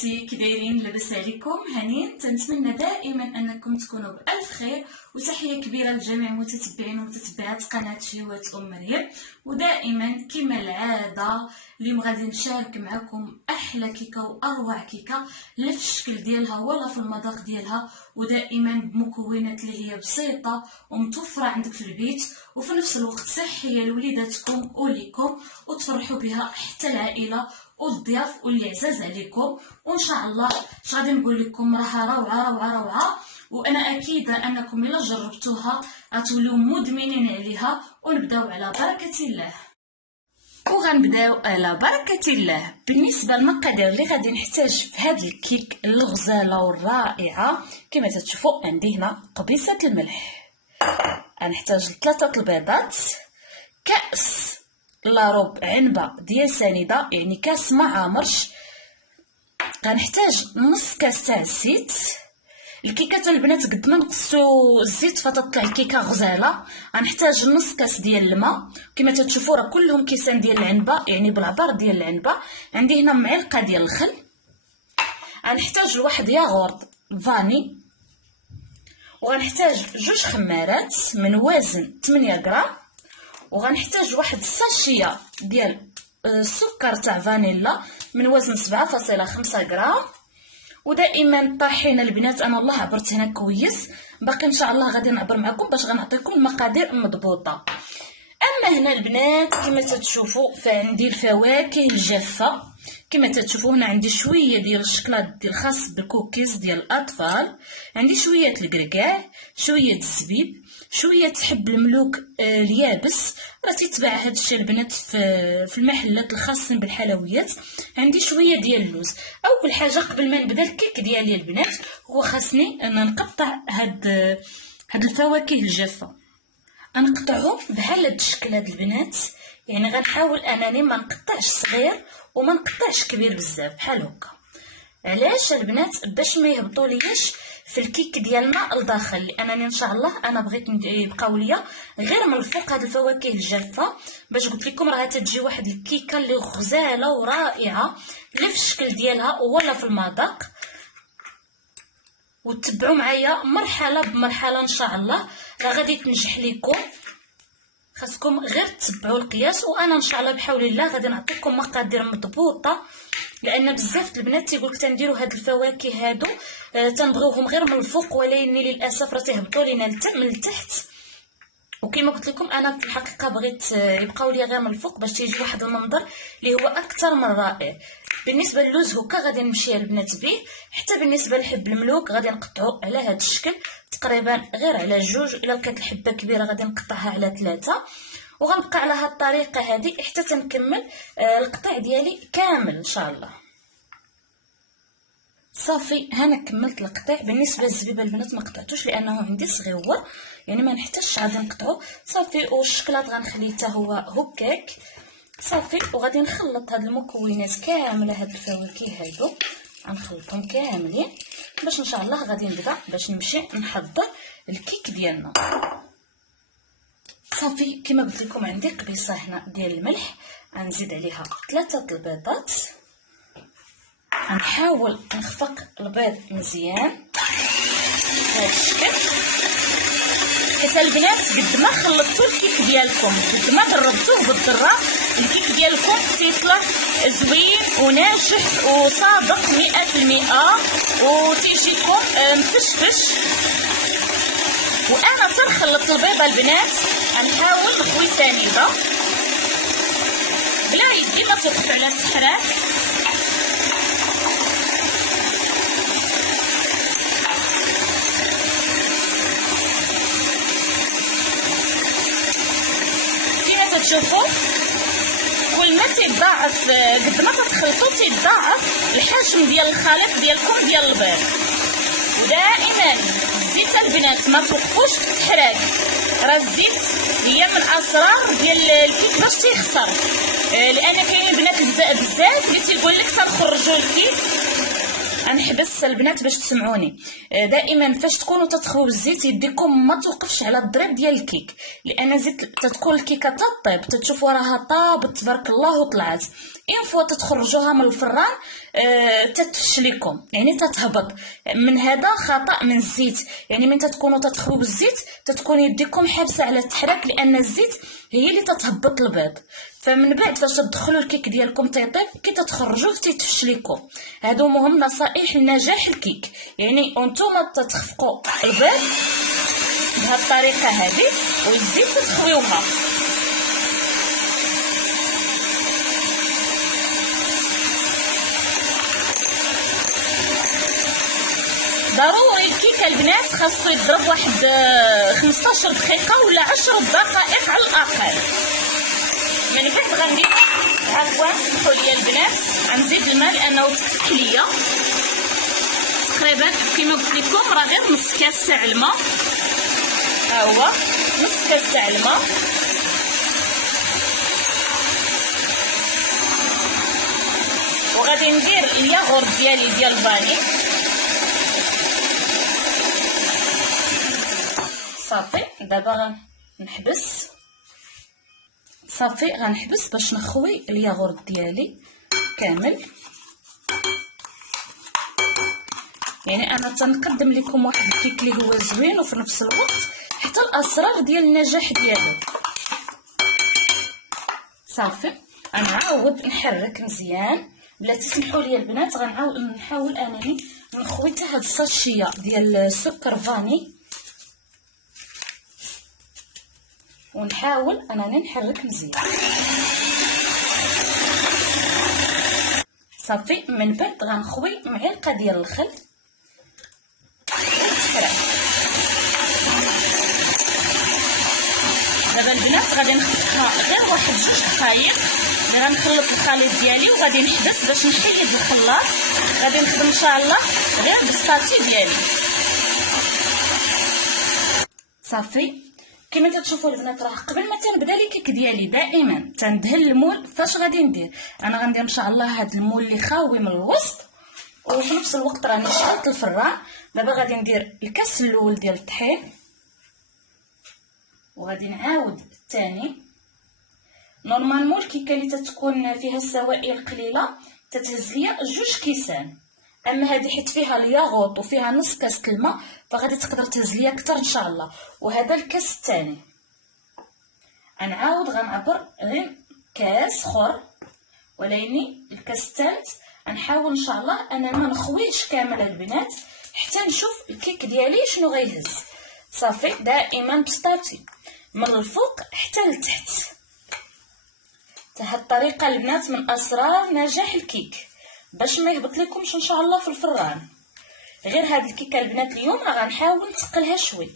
خواتاتي كي دايرين؟ لاباس عليكم؟ هانين. تنتمنى دائما انكم تكونوا بالف خير، وتحيه كبيره لجميع متتبعين ومتتبعات قناه شهوات مريم. ودائما كما العاده اليوم غادي نشارك معكم احلى كيكه واروع كيكه، لا في الشكل ديالها ولا في المذاق ديالها، ودائما بمكونات اللي هي بسيطه ومتوفره عندك في البيت، وفي نفس الوقت صحيه لوليداتكم وليكم، وتفرحوا بها حتى العائله والضياف واللي عزاز عليكم. وان شاء الله اش غادي نقول لكم راها روعه روعه روعه، وانا اكيده انكم الا جربتوها غتولوا مدمنين عليها. ونبداو على بركه الله. وغنبداو على بركه الله. بالنسبه للمقادير اللي غادي نحتاج في هذا الكيك الغزاله والرائعه كما تشوفوا، عندي هنا قبيصه الملح، غنحتاج 3 البيضات، كاس لا ربع عنبه ديال سنيده يعني كاس ما عامرش، غنحتاج نص كاس تاع الزيت. الكيكه البنات قد ما نقصوا الزيت فتطلع الكيكه غزاله. غنحتاج نص كاس ديال الماء، كما تشوفوا راه كلهم كيسان ديال العنبه يعني بالعبار ديال العنبه. عندي هنا معلقه ديال الخل، غنحتاج واحد ياغورت فاني، وغنحتاج 2 خمارات من وزن 8 غرام، وغنحتاج واحد الساشيه ديال السكر تاع فانيلا من وزن 7.5 غرام. ودائما الطحينه البنات انا الله عبرت هنا كويس، باقي ان شاء الله غادي نعبر معكم باش غنعطيكم المقادير مضبوطه. اما هنا البنات كما تشوفوا فعندي الفواكه الجافه، كما تشوفوا هنا عندي شويه ديال الشكلاط ديال الخاص بالكوكيز ديال الاطفال، عندي شويه الكركاع، شويه الزبيب، شويه حب الملوك اليابس، راه تيتباع هذا الشيء البنات في المحلات الخاصين بالحلويات. عندي شويه ديال اللوز. اول حاجه قبل ما نبدا الكيك ديالي البنات هو خاصني انا نقطع هاد الفواكه الجافه، غنقطعهم بحال هاد الشكل هاد البنات، يعني غنحاول انني ما نقطعش صغير وما نقطعش كبير بزاف بحال هكا. علاش البنات؟ باش ما يهبطولياش في الكيك ديالنا لداخل، لانني ان شاء الله انا بغيت يبقاو ليا غير من الفوق هاد الفواكه الجافه، باش قلت لكم راه تتجي واحد الكيكه اللي غزاله ورائعه لا في الشكل ديالها ولا في المذاق. وتتبعوا معايا مرحله بمرحله ان شاء الله راه غادي تنجح لكم. خاصكم غير تتبعوا القياس، وانا ان شاء الله بحول الله غادي نعطيكم مقادير مضبوطه، لان بزاف البنات تيقولك تنديروا هاد الفواكه هادو تنبغيوهم غير من الفوق، ولكن للاسف راه تيهبطوا لينا من التحت. وكما قلت لكم انا في الحقيقه بغيت يبقاو لي غير من الفوق باش تيجي واحد المنظر اللي هو اكثر من رائع. بالنسبه للوز هكا غادي نمشي البنات به، حتى بالنسبه لحب الملوك غادي نقطعو على هذا الشكل تقريبا غير على 2، الا كانت الحبه كبيره غادي نقطعها على 3، وغنبقى على هاد الطريقه هذه حتى تنكمل القطع ديالي كامل ان شاء الله. صافي هنا كملت القطع. بالنسبه للزبيبه البنات ما قطعتوش لانه عندي صغيور يعني ما نحتاجش غادي نقطعو صافي. والشكلاط غنخليه حتى هو هكاك صافي. وغادي نخلط هاد المكونات كامله، هاد الفواكه هادو غنخلطهم كاملين باش ان شاء الله غادي نبدا باش نمشي نحضر الكيك ديالنا. صافي كما قلت لكم عندي قبيصه هنا ديال الملح، غنزيد عليها 3 البيضات، غنحاول نخفق البيض مزيان بهذا الشكل، حيت البنات قد ما خلطتوا الكيك ديالكم قد ما دربتوه بالذره الكيك ديالكم تيطلع زوين وناجح وصادق 100%، وتيجيكم مفشفش. وانا تنخلط البيضه البنات غنحاول نخوي سنيده بلا يدي ما توقف على التحراك. تشوفوا كل ما تيضاعف قد ما تتخلطوا تيضاعف الحجم ديال الخليط ديالكم ديال البيض. ودائما الزيت البنات ما توقفوش في التحراك، راه الزيت هي من اسرار ديال الكيك باش تيخسر، لان كاينين بنات بزاف اللي تيقول لك تنخرجوا الكيك. غنحبس البنات باش تسمعوني. دائما فاش تكونوا تطخوا الزيت يديكم ما توقفش على الضريب ديال الكيك، لان زيت تتكون الكيكه تطيب، تتشوفوا راها طابت تبارك الله وطلعت. ان فوا تخرجوها من الفران تتفشليكم، يعني تتهبط. من هذا خطا من الزيت، يعني من تكونوا تدخلوا بالزيت تتكون يديكم حابسه على التحراك، لان الزيت هي اللي تتهبط البيض. فمن بعد فاش تدخلوا الكيك ديالكم تيطيب كي تتخرجوه تيتفشليكم. هادو مهم نصائح لنجاح الكيك، يعني انتوما تتخفقوا البيض بهذه الطريقه هذه والزيت تتخويوها. ضروري الكيك البنات خاصو يضرب واحد 15 دقيقه ولا 10 دقائق على الاقل. من بعد غندير عفوا سمحوا لي البنات غنزيد الماء لانه تفك ليا تقريبا كما قلت لكم راه غير نص كاس تاع الماء. ها هو نص كاس تاع الماء. وغادي ندير الياغورت ديالي ديال فاني. صافي دابا غنحبس. صافي غنحبس باش نخوي الياغورت ديالي كامل. يعني انا تنقدم لكم واحد الكيك اللي هو زوين وفي نفس الوقت حتى الاسرار ديال النجاح ديالو. صافي غنعاود نحرك مزيان. بلا تسمحوا لي البنات غنعاود نحاول انني نخوي حتى هاد الساشيه ديال السكر فاني، ونحاول انني نحرك مزيان. صافي من بعد غنخوي معلقه ديال الخل والتحرك. دابا البنات غادي نخلطها غير واحد 2 دقائق. ملي غنخلط الخليط ديالي وغادي نحبس باش نحيد الخلاط. غادي نخدم ان شاء الله غير بالسطاتي ديالي. صافي كما تشوفوا البنات راه قبل ما تنبدا الكيك ديالي دائما تندهن المول. فاش غادي ندير؟ انا غندير ان شاء الله هذا المول اللي خاوي من الوسط، وفي نفس الوقت راني شعلت الفران. دابا غادي ندير الكاس الاول ديال الطحين وغادي نعاود الثاني. نورمالمون الكيكه اللي تتكون فيها السوائل قليله تتهز ليا 2 كيسان، اما هذه حيت فيها الياغورت وفيها نص كاس الماء فغادي تقدر تهز ليا اكثر ان شاء الله. وهذا الكاس الثاني غنعاود غنعبر غير كاس اخر، ولكن الكاس الثالث غنحاول ان شاء الله انا ما نخويش كامل البنات حتى نشوف الكيك ديالي شنو غيهز. صافي دائما بسطاتي من الفوق حتى لتحت. هاد الطريقه البنات من اسرار نجاح الكيك باش ما يهبط لكمش ان شاء الله في الفران. غير هاد الكيكه البنات اليوم راه غنحاول نثقلها شوي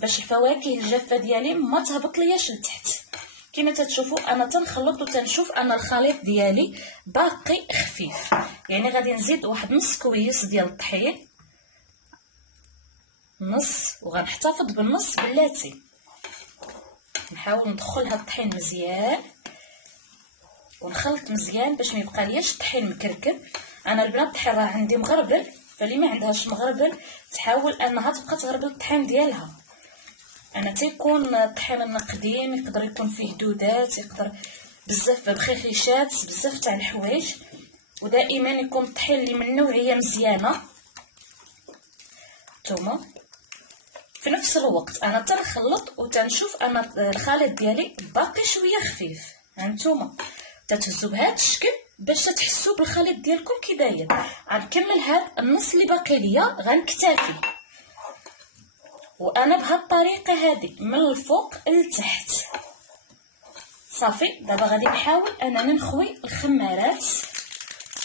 باش الفواكه الجافه ديالي ما تهبط لياش لتحت. كما تتشوفوا انا تنخلط وتنشوف انا الخليط ديالي باقي خفيف، يعني غادي نزيد واحد نص كويس ديال الطحين، نص، وغنحتفظ بالنص بلاتي. نحاول ندخل هاد الطحين مزيان ونخلط مزيان باش ما يبقى لياش الطحين مكركب. انا البنات الطحين راه عندي مغربل، فاللي ما عندهاش مغربل تحاول انها تبقى تغربل الطحين ديالها. انا تيكون الطحين قديم يقدر يكون فيه دودات، يقدر بزاف بخيخيشات، بزاف تاع الحوايج، ودائما يكون الطحين اللي من نوعيه مزيانه. نتوما في نفس الوقت انا تنخلط وتنشوف انا الخليط ديالي باقي شويه خفيف. هانتوما تتهزوا بهذا الشكل باش تحسوا بالخليط ديالكم كي داير. غنكمل هذا النص اللي باقي ليا غنكتفي، وانا بهذه الطريقه هذه من الفوق لتحت. صافي دابا غادي نحاول انني نخوي الخمارات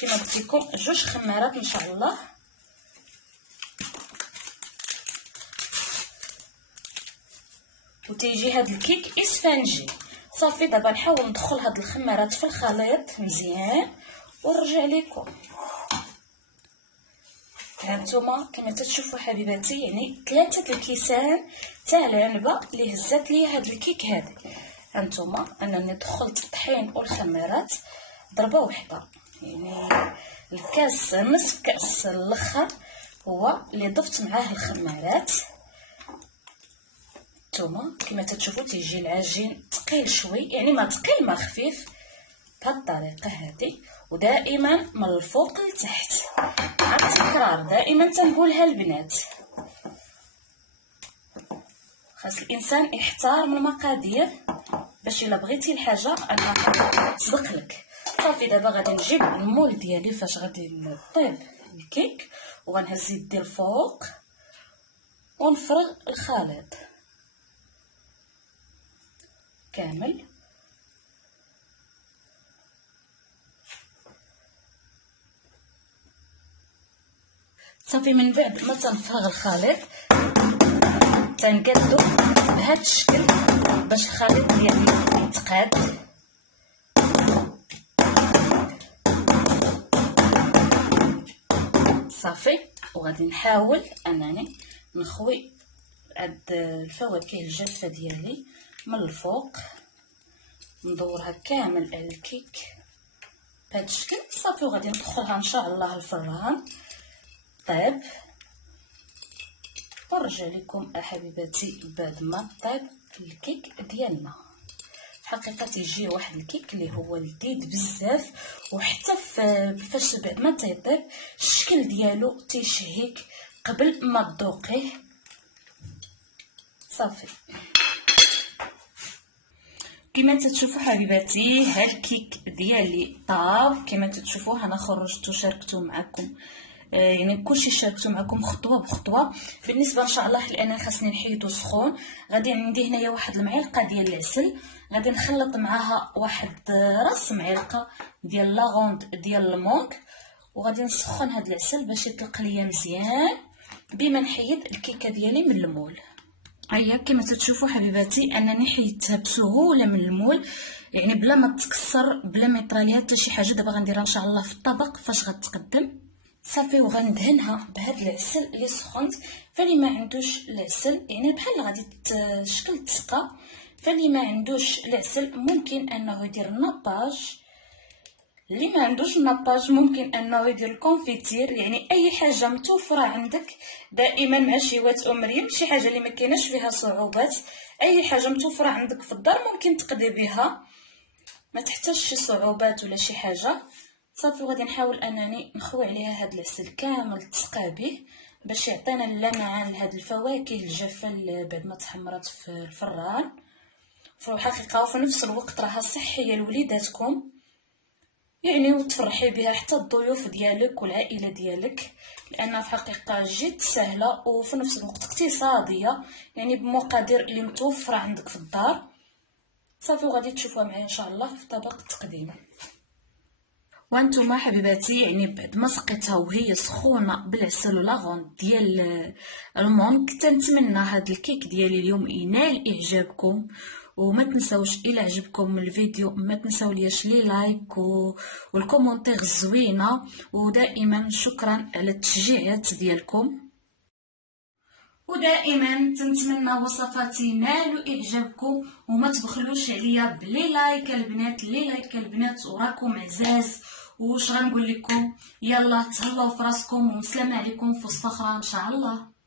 كما قلت لكم 2 خمارات ان شاء الله. وتيجي هذا الكيك اسفنجي. صافي دابا نحاول ندخل هاد الخمارات في الخليط مزيان ونرجع لكم. هانتوما كما تشوفوا حبيباتي يعني 3 الكيسان تاع العنبه اللي هزات لي هاد الكيك هذا. هانتوما انني دخلت الطحين والخمارات ضربه واحده يعني الكاس نصف كاس الاخر هو اللي ضفت معاه الخمارات. نتوما كما تشوفوا تيجي العجين ثقيل شوي، يعني ما ثقيل ما خفيف، بهذه الطريقه هذه. ودائما من الفوق لتحت، مع التكرار دائما تنقولها البنات. خاص الانسان يحتار من المقادير باش الا بغيتي الحاجه انها تصدق لك. صافي دابا غادي نجيب المول ديالي فاش غادي نطيب الكيك، وغنهز يدي الفوق ونفرغ الخليط كامل. صافي من بعد ما تنفرغ الخليط تنقادو بهذا الشكل باش الخليط ديالي يتقاد. صافي وغادي نحاول انني نخوي هاد الفواكه الجافه ديالي من الفوق، ندورها كامل على الكيك بهذا الشكل. صافي وغادي ندخلها ان شاء الله الفران طيب، ونرجع لكم حبيباتي بعد ما طيب الكيك ديالنا. الحقيقه تيجي واحد الكيك اللي هو لذيذ بزاف، وحتى فاش بعد ما تيطيب الشكل ديالو تيشهيك قبل ما تذوقيه. صافي كما تتشوفوا حبيباتي ها الكيك ديالي طاب. كما تتشوفوا انا خرجته شاركته معكم، يعني كلشي شاركته معكم خطوه بخطوه. بالنسبه ان شاء الله لان خاصني نحيدو سخون، غادي عندي هنايا واحد المعلقه ديال العسل، غادي نخلط معاها واحد راس معلقه ديال لاغوند ديال المونك، وغادي نسخن هاد العسل باش يطلق ليا مزيان بما نحيد الكيكه ديالي من المول. هيا كما تشوفوا حبيباتي انني حيدتها بسهوله من المول، يعني بلا ما تكسر بلا ما يطرى ليها حتى شي حاجه. دابا غنديرها ان شاء الله في الطبق فاش غتقدم. صافي وغندهنها بهذا العسل اللي سخنت. فاللي ما عندوش العسل يعني بحال غادي تشكل تسقى، فاللي ما عندوش العسل ممكن انه يدير الناباج، اللي ما عندوش الناباج ممكن انه يدير الكونفيتير، يعني اي حاجه متوفره عندك دائما مع شيوات ام مريم، شي حاجه اللي ما كايناش فيها صعوبات، اي حاجه متوفره عندك في الدار ممكن تقضي بها، ما تحتاجش شي صعوبات ولا شي حاجه. صافي غادي نحاول انني نخوي عليها هاد العسل كامل تسقى به باش يعطينا اللمعان لهاد الفواكه الجافه اللي بعد ما تحمرات في الفران. في الحقيقه وفي نفس الوقت راها صحيه لوليداتكم، يعني وتفرحي بها حتى الضيوف ديالك والعائله ديالك، لانها في الحقيقه جد سهله وفي نفس الوقت اقتصاديه، يعني بمقادير اللي متوفره عندك في الدار. صافي وغادي تشوفوها معايا ان شاء الله في طبق التقديم. وانتم حبيباتي يعني بعد ما سقيتها وهي سخونه بالعسل ولاغون ديال المونك، تنتمنى هذا الكيك ديالي اليوم ينال اعجابكم. وما تنساوش الى عجبكم الفيديو ما تنساوليش لي لايك والكومونتير الزوينه، ودائما شكرا على التشجيعات ديالكم، ودائما تنتمنى وصفاتي ينالوا اعجابكم. وما تبخلوش عليا بلي لايك البنات، لي لايك البنات، وراكم عزاز. واش غنقول لكم، يلا تهلاو في راسكم ومسلمه عليكم في وصفه اخرى ان شاء الله.